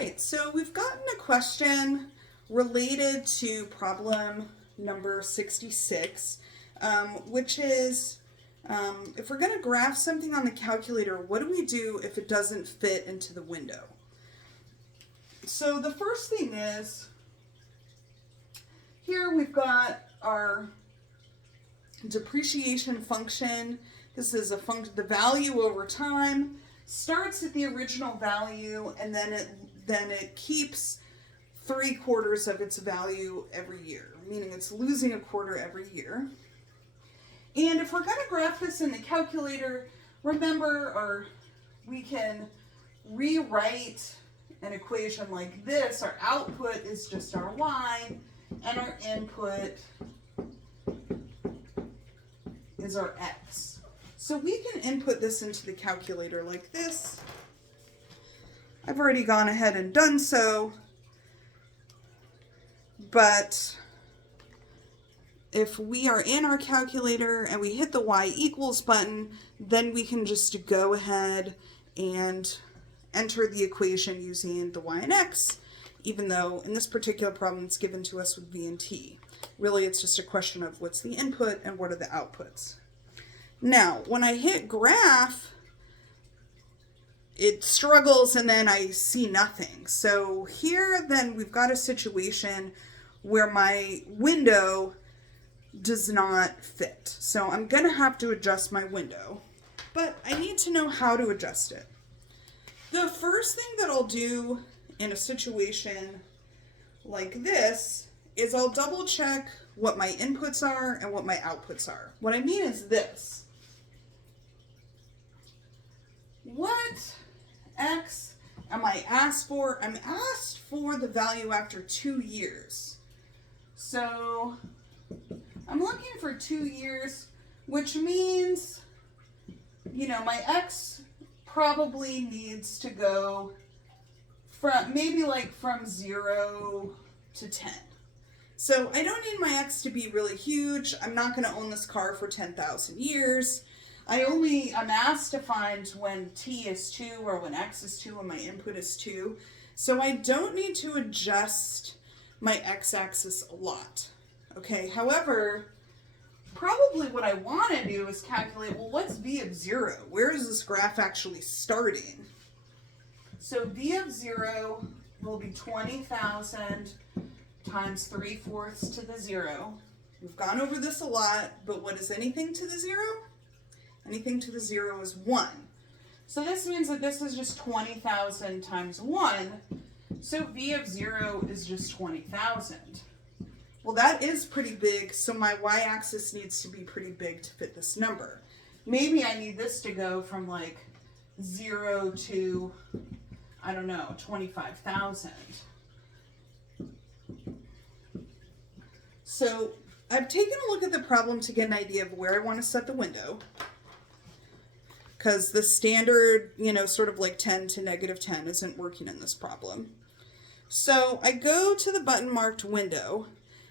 right, so we've gotten a question related to problem number 66, which is if we're going to graph something on the calculator, what do we do if it doesn't fit into the window? So the first thing is, here we've got our depreciation function. This is a function, the value over time starts at the original value, and then it keeps 3/4 of its value every year, meaning it's losing a quarter every year. And if we're going to graph this in the calculator, remember, we can rewrite an equation like this. Our output is just our y, and our input is our x. So we can input this into the calculator like this. I've already gone ahead and done so, but if we are in our calculator and we hit the y equals button, then we can just go ahead and enter the equation using the y and x, even though in this particular problem it's given to us with v and t. Really, it's just a question of what's the input and what are the outputs. Now, when I hit graph, it struggles and then I see nothing. So here then we've got a situation where my window does not fit. So I'm going to have to adjust my window, but I need to know how to adjust it. The first thing that I'll do in a situation like this is I'll double check what my inputs are and what my outputs are. What I mean is this. What x am I asked for? I'm asked for the value after 2 years. So I'm looking for 2 years, which means, my x probably needs to go from maybe from 0 to 10. So I don't need my x to be really huge. I'm not going to own this car for 10,000 years. I'm asked to find when t is 2 or when x is 2 and my input is 2. So I don't need to adjust my x-axis a lot. Okay, however, probably what I want to do is calculate, well, what's v of 0? Where is this graph actually starting? So v of 0 will be 20,000 times 3/4 to the 0. We've gone over this a lot, but what is anything to the 0? Anything to the 0 is 1. So this means that this is just 20,000 times 1. So v of 0 is just 20,000. Well, that is pretty big, so my y-axis needs to be pretty big to fit this number. Maybe I need this to go from 0 to, 25,000. So I've taken a look at the problem to get an idea of where I want to set the window, because the standard, sort of 10 to -10 isn't working in this problem. So I go to the button marked window,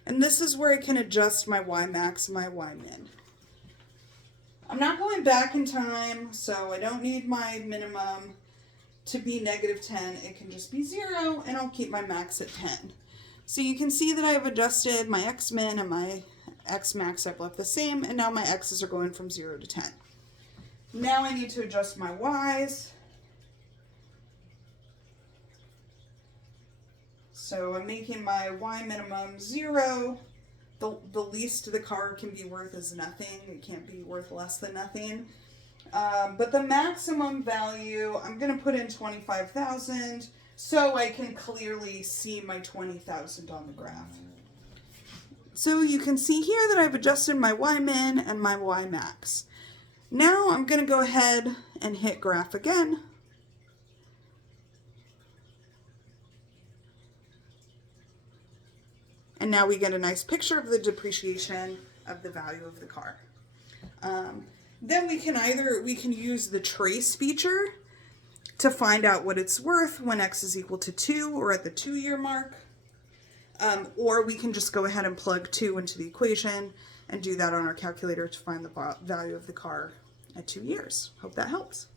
and this is where I can adjust my y max and my y min. I'm not going back in time, so I don't need my minimum to be -10. It can just be 0, and I'll keep my max at 10. So you can see that I've adjusted my x min and my x max I've left the same, and now my x's are going from 0 to 10. Now I need to adjust my y's. So I'm making my y minimum 0. The least the car can be worth is nothing. It can't be worth less than nothing. But the maximum value, I'm going to put in 25,000 so I can clearly see my 20,000 on the graph. So you can see here that I've adjusted my y min and my y max. Now I'm going to go ahead and hit graph again. And now we get a nice picture of the depreciation of the value of the car. Then we can use the trace feature to find out what it's worth when x is equal to 2 or at the 2-year mark. Or we can just go ahead and plug 2 into the equation and do that on our calculator to find the value of the car at 2 years. Hope that helps.